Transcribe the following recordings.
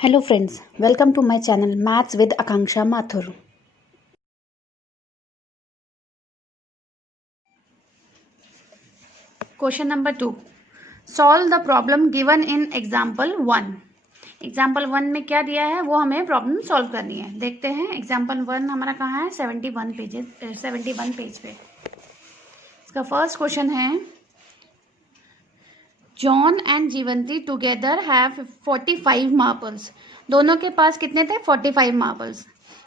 Hello friends, welcome to my channel Maths with Akanksha Mathur. Question number 2. Solve the problem given in example 1. Example 1 में क्या दिया है वो हमें problem solve करनी है. देखते हैं एग्जाम्पल 1 हमारा कहाँ है. 71 पेज पे. इसका फर्स्ट क्वेश्चन है John and Jivanti together have 45 marbles. दोनों के पास कितने थे? 45 marbles.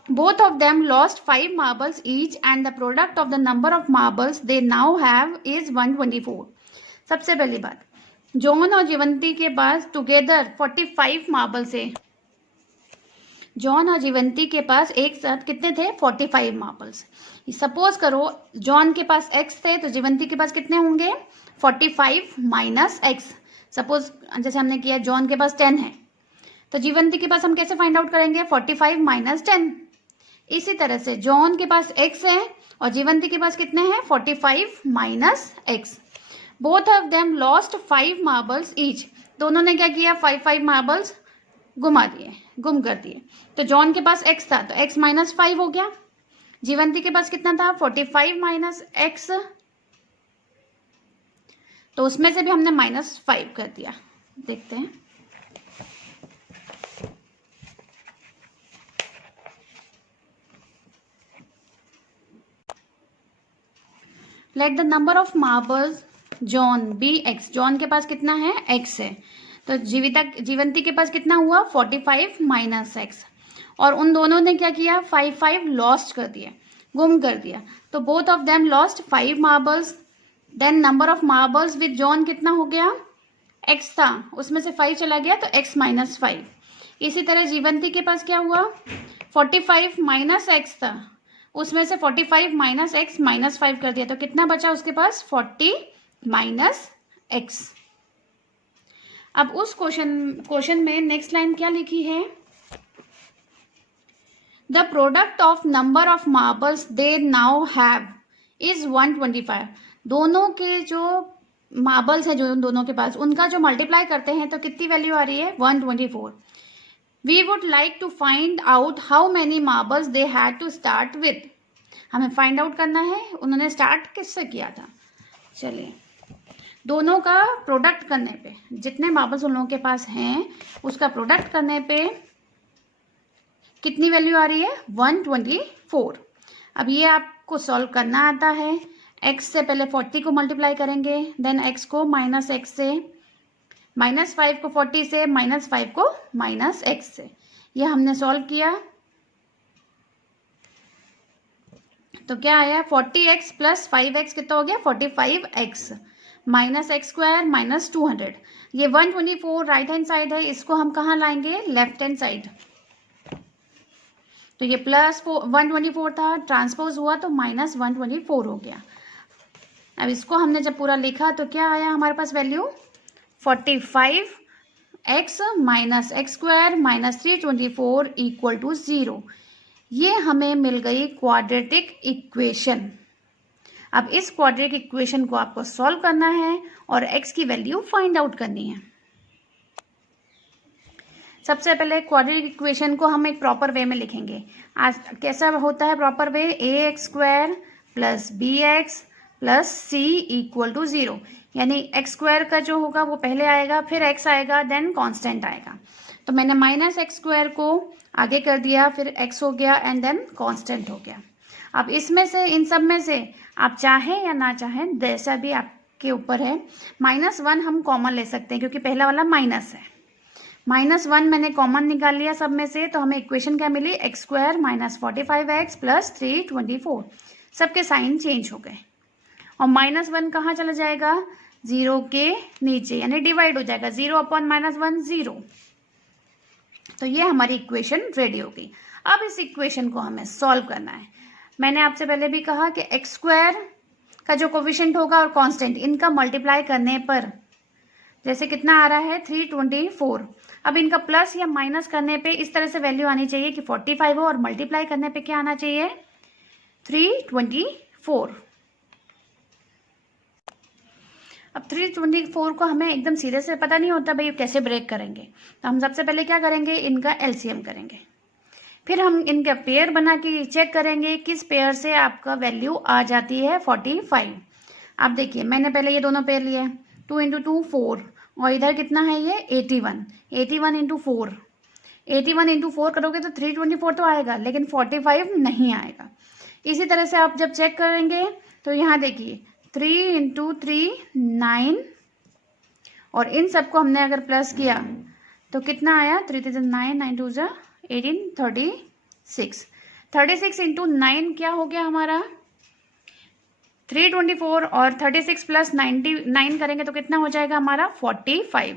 Both of them lost 5 marbles each and the product of the number of marbles they now have is 124. सबसे पहली बात, जॉन और जीवंती के पास टुगेदर 45 मार्बल्स है. जॉन और जीवंती के पास एक साथ कितने थे? 45 मार्बल्स. सपोज करो जॉन के पास x थे तो जीवंती के पास कितने होंगे? 45 माइनस x. सपोज जैसे हमने किया जॉन के पास 10 है तो जीवंती के पास हम कैसे फाइंड आउट करेंगे? 45 माइनस 10. इसी तरह से जॉन के पास x है और जीवंती के पास कितने हैं? 45 minus x. Both of them lost 5 marbles each. दोनों ने क्या किया? 5 मार्बल्स गुम कर दिए. तो जॉन के पास x था तो x माइनस 5 हो गया. जीवंती के पास कितना था? 45 माइनस x. तो उसमें से भी हमने -5 कर दिया. देखते हैं. Let the number of marbles John be x. John के पास कितना है? x है. तो जीवंती के पास कितना हुआ? 45 माइनस x. और उन दोनों ने क्या किया? 5 लॉस्ट कर दिया, गुम कर दिया. तो both of them lost 5 marbles. Then number of marbles with John कितना हो गया? x था, उसमें से 5 चला गया तो x माइनस 5. इसी तरह जीवंती के पास क्या हुआ? 45 माइनस x था, उसमें से 45 माइनस x माइनस 5 कर दिया तो कितना बचा उसके पास? 40 माइनस x. अब उस क्वेश्चन में नेक्स्ट लाइन क्या लिखी है? The product of number of marbles they now have is 125. दोनों के जो मार्बल्स है जो दोनों के पास, उनका जो मल्टीप्लाई करते हैं तो कितनी वैल्यू आ रही है? 124. We would like to find out how many marbles they had to start with. हमें फाइंड आउट करना है उन्होंने स्टार्ट किससे किया था. चलिए, दोनों का प्रोडक्ट करने पे जितने मार्बल्स उन लोगों के पास हैं उसका प्रोडक्ट करने पे कितनी वैल्यू आ रही है? 124. अब ये आपको सॉल्व करना आता है. x से पहले 40 को मल्टीप्लाई करेंगे, देन x को माइनस x से, -5 को 40 से, -5 को माइनस x से. ये हमने सॉल्व किया तो क्या आया? 40x प्लस 5x कितना हो गया? 45x minus x square minus 200. ये 124 राइट हैंड साइड है, इसको हम कहाँ लाएंगे? Left hand side. तो ये प्लस 124 था, ट्रांसपोज हुआ तो माइनस 124 हो गया. अब इसको हमने जब पूरा लिखा तो क्या आया हमारे पास value? 45x minus x square minus 324 equal to 0. ये हमें मिल गई क्वाड्रेटिक इक्वेशन. अब इस क्वाड्रेटिक इक्वेशन को आपको सॉल्व करना है और x की वैल्यू फाइंड आउट करनी है. सबसे पहले क्वाड्रेटिक इक्वेशन को हम एक प्रॉपर वे में लिखेंगे. आज कैसा होता है proper way? ax square plus bx plus C equal to 0. यानी x स्क्वायर का जो होगा वो पहले आएगा, फिर x आएगा, देन कांस्टेंट आएगा. तो मैंने माइनस x स्क्वायर को आगे कर दिया, फिर x हो गया एंड देन कांस्टेंट हो गया. अब इसमें से इन सब में से आप चाहें या ना चाहें, जैसा भी आपके ऊपर है, -1 हम कॉमन ले सकते हैं क्योंकि पहला वाला माइनस है. -1 मैंने कॉमन निकाल लिया सब में से, तो हमें इक्वेशन क्या मिली? x square minus 45x plus 324. सबके साइन चेंज हो गए और -1 कहाँ चला जाएगा? 0 के नीचे, यानी डिवाइड हो जाएगा. 0 अपॉन -1 0. तो ये हमारी इक्वेशन रेडी हो गई. अब इस इक्वेशन को हमें सॉल्व करना है. मैंने आपसे पहले भी कहा कि x स्क्वायर का जो कोफिशिएंट होगा और कांस्टेंट, इनका मल्टीप्लाई करने पर जैसे कितना आ रहा है? 324. अब इनका प्लस या माइनस करने पे इस तरह से वैल्यू आनी चाहिए कि 45 हो और मल्टीप्लाई करने पे क्या आना चाहिए? 324. अब 324 को हमें एकदम सीधे से पता नहीं होता भाई कैसे ब्रेक करेंगे, तो हम सबसे पहले क्या करेंगे, इनका एलसीएम करेंगे, फिर हम इनका पेयर बना के चेक करेंगे किस पेयर से आपका वैल्यू आ जाती है 45। आप देखिए मैंने पहले ये दोनों पेयर लिए, 2 × 2 4, और इधर कितना है ये 81, 81 × 4, 81 × 4 करोगे तो 324 तो आएगा, लेकिन 45 नहीं आएगा। इसी तरह से आप जब चेक करेंगे तो यहाँ देखिए 3 × 3 9, और इन सबको हमने अगर प्लस किया तो कितना आया, 3 3 9, 9 2 18, 36, 36 × 9 क्या हो गया हमारा 324, और 36 + 99 करेंगे तो कितना हो जाएगा हमारा 45।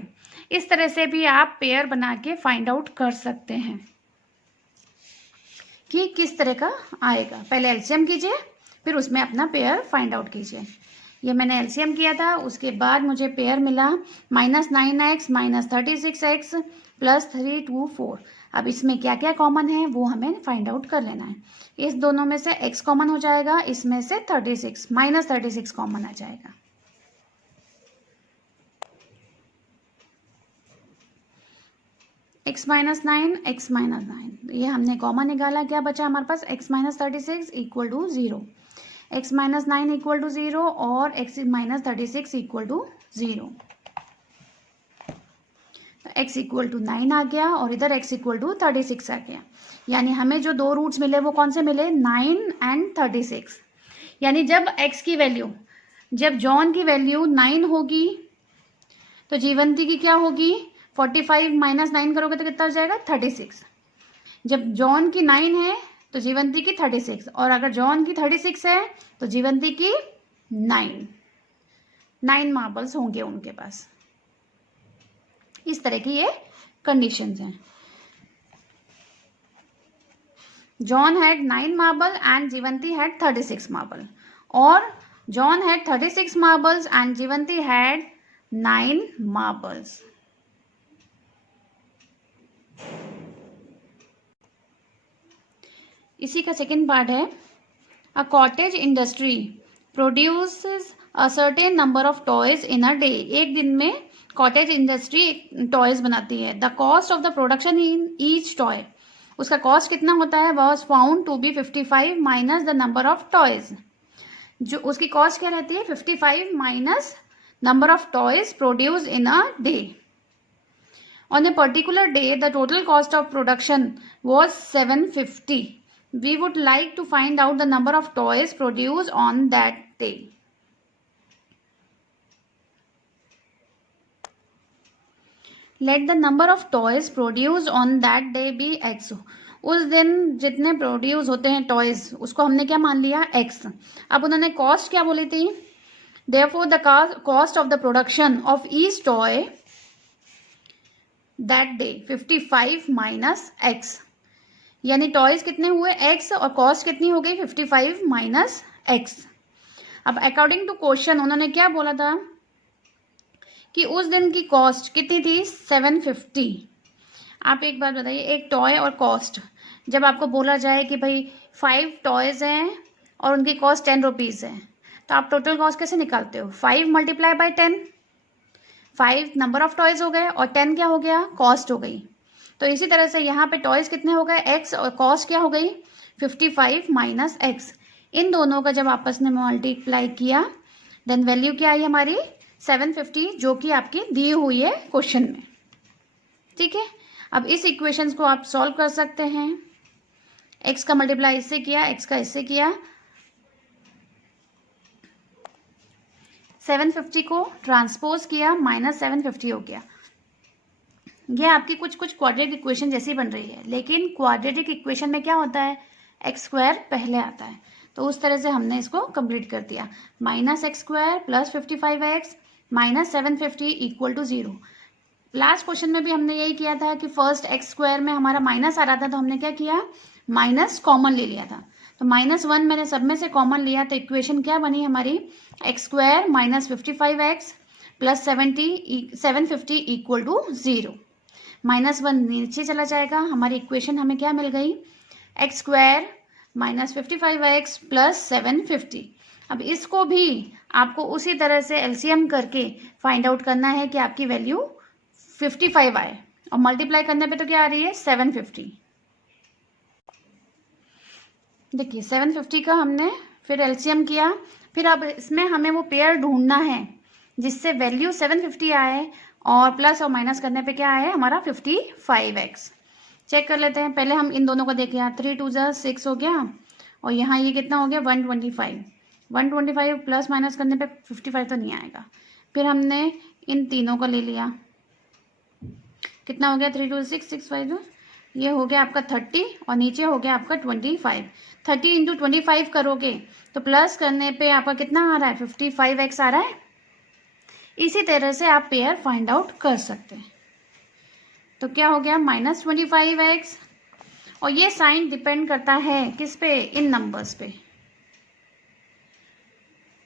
इस तरह से भी आप पेयर बना के फाइंड आउट कर सकते हैं कि किस तरह का आएगा। पहले एलसीएम कीजिए, फिर उसमें अपना पेयर फाइंड आउट कीजिए। ये मैंने एलसीएम किया था, उसके बाद मुझे पेयर मिला -9x -36x + 324। अब इसमें क्या क्या कॉमन है वो हमें फाइंड आउट कर लेना है। इस दोनों में से x कॉमन हो जाएगा, इसमें से 36 -36 कॉमन आ जाएगा। x - 9 x - 9 ये हमने कॉमन निकाला, क्या बचा हमारे पास x - 36 = 0, x - 9 = 0 और x - 36 = 0। तो x = 9 आ गया और इधर x = 36 आ गया। यानी हमें जो दो रूट्स मिले वो कौन से मिले, 9 और 36। यानी जब x की वैल्यू, जब जॉन की वैल्यू 9 होगी तो जीवंती की क्या होगी, 45 - 9 करोगे तो कितना हो जाएगा 36। जब जॉन की 9 है तो जीवंती की 36, और अगर जॉन की 36 है तो जीवंती की 9 मार्बल्स होंगे उनके पास। इस तरह की ये कंडीशंस हैं। John had 9 marble and Jivanti had 36 marble, और John had 36 marbles and Jivanti had 9 marbles. इसी का सेकेंड पार्ट है, a cottage industry produces a certain number of toys in a day. एक दिन में कॉटेज इंडस्ट्री टॉयज बनाती है। The cost of the production in each toy, उसका cost कितना होता है, was found to be 55 minus the number of toys. जो उसकी कॉस्ट क्या रहती है, 55 minus number of toys produce in a day. On a particular day, the total cost of production was 750. We would like to find out the number of toys produced on that day. Let the number of toys produced on that day be x. उस दिन जितने produce होते हैं toys उसको हमने क्या मान लिया, x। अब उन्होंने कॉस्ट क्या बोली थी, therefore the cost of the production of each toy that day 55 minus x। यानी टॉयज कितने हुए x और कॉस्ट कितनी हो गई 55 माइनस x। अब अकॉर्डिंग टू क्वेश्चन उन्होंने क्या बोला था कि उस दिन की कॉस्ट कितनी थी 750। आप एक बात बताइए, एक टॉय और कॉस्ट, जब आपको बोला जाए कि भाई 5 टॉयज हैं और उनकी कॉस्ट 10 रुपीज़ है, तो आप टोटल कॉस्ट कैसे निकालते हो, 5 × 10, 5 नंबर ऑफ टॉयज हो गए और 10 क्या हो गया, कॉस्ट हो गई। तो इसी तरह से यहाँ पे टॉयज कितने हो गए x और कॉस्ट क्या हो गई 55 माइनस x। इन दोनों का जब आपस में मल्टीप्लाई किया देन वैल्यू क्या आई हमारी 750, जो कि आपकी दी हुई है क्वेश्चन में। ठीक है, अब इस इक्वेशंस को आप सॉल्व कर सकते हैं। x का मल्टीप्लाई इससे किया, x का इससे किया, 750 को ट्रांसपोज किया, -750 हो गया। यह आपकी कुछ क्वाड्रेटिक इक्वेशन जैसी बन रही है, लेकिन क्वाड्रेटिक इक्वेशन में क्या होता है, x² पहले आता है। तो उस तरह से हमने इसको कंप्लीट कर दिया, -x² + 55x -750 = 0। लास्ट क्वेश्चन में भी हमने यही किया था कि फर्स्ट x² में हमारा माइनस आ रहा था, तो हमने क्या किया, माइनस कॉमन ले लिया था। तो -1 मैंने सब में से कॉमन लिया, तो इक्वेशन क्या बनी हमारी, x² -55x + 750 = 0। -1 नीचे चला जाएगा, हमारी इक्वेशन हमें क्या मिल गई, x² -55x + 750। अब इसको भी आपको उसी तरह से एलसीएम करके फाइंड आउट करना है कि आपकी वैल्यू 55 आए, और मल्टीप्लाई करने पे तो क्या आ रही है 750। देखिए 750 का हमने फिर एलसीएम किया, फिर अब इसमें हमें वो पेयर ढूंढना है जिससे वैल्यू 750 आए और प्लस और माइनस करने पे क्या आए हमारा 55x। चेक कर लेते हैं, पहले हम इन दोनों को देखें, 3 2 6 हो गया, और यहाँ ये कितना हो गया 125। 125 प्लस माइनस करने पे 55 तो नहीं आएगा। फिर हमने इन तीनों को ले लिया, कितना हो गया 3 2 6 6 5, ये हो गया आपका 30 और नीचे हो गया आपका 25। 30 इंटू 25 करोगे तो प्लस करने पे आपका कितना आ रहा है 55x आ रहा है। इसी तरह से आप पेयर फाइंड आउट कर सकते हैं। तो क्या हो गया -25x, और ये साइन डिपेंड करता है किस पे, इन नंबर्स पे।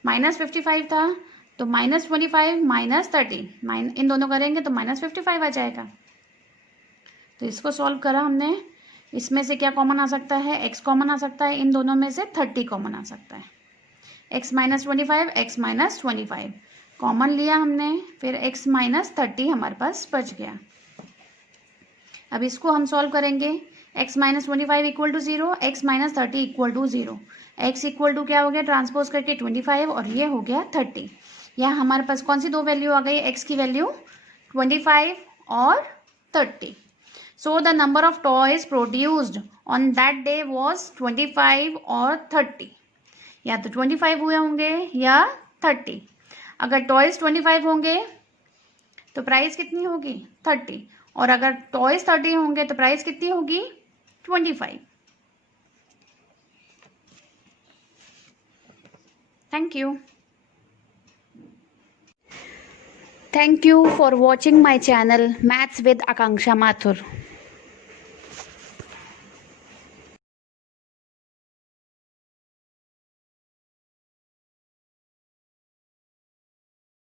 -55 था तो -25 -30 इन दोनों करेंगे तो -55 आ जाएगा। तो इसको सॉल्व करा हमने, इसमें से क्या कॉमन आ सकता है, x कॉमन आ सकता है, इन दोनों में से 30 कॉमन आ सकता है। x -25 x -25 कॉमन लिया हमने, फिर x -30 हमारे पास बच गया। अब इसको हम सॉल्व करेंगे, x -25 equal to 0, x -30 equal to 0, x equal to क्या हो गया ट्रांसपोज करके 25 और ये हो गया 30। यहाँ हमारे पास कौन सी दो वैल्यू आ गई, x की वैल्यू 25 और 30। So the number of toys produced on that day was 25 और 30, या तो 25 हुए होंगे या 30। अगर टॉयज 25 होंगे तो प्राइस कितनी होगी 30, और अगर टॉयज 30 होंगे तो प्राइस कितनी होगी 25। Thank you. Thank you for watching my channel Maths with Akanksha Mathur.